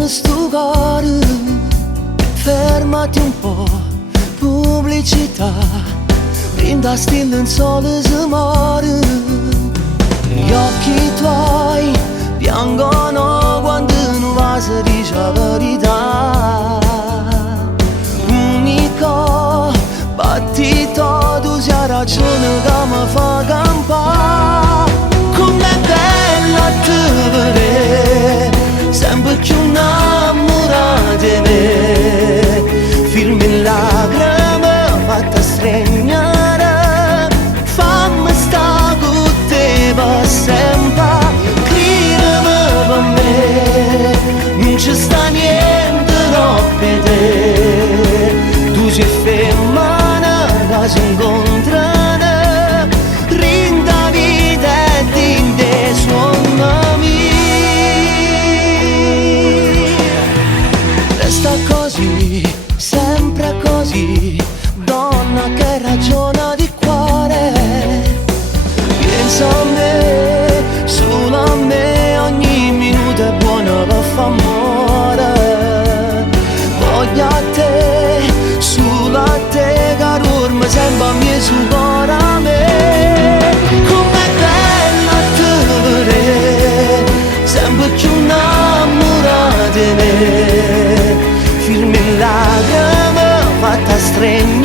in sto cuore, fermati un po', pubblicità, brinda stille in sole si muore. Gli occhi tuoi piangono quando non va si dice la verità. Unico battito, tu sia ragione che mi fa campare. Com'è bella te vedere, sempre più innamorata di me. Film in lacrime fatta stregnare, fammi sta con te per sempre. Cridimi per me, non ci sta niente troppo di te. Tu sei femmina che si incontrano, rinda vita e dinde suonami. Resta così, sempre così, donna che ragiona di cuore. Pensa a me, solo a me, ogni minuto è buono per fa amore. Voglio a te, solo a te, caro mi sembra mio su cuore a me. Com'è bella te vedere, sempre più innamorata di me. Film in lacrime fatta stregnare,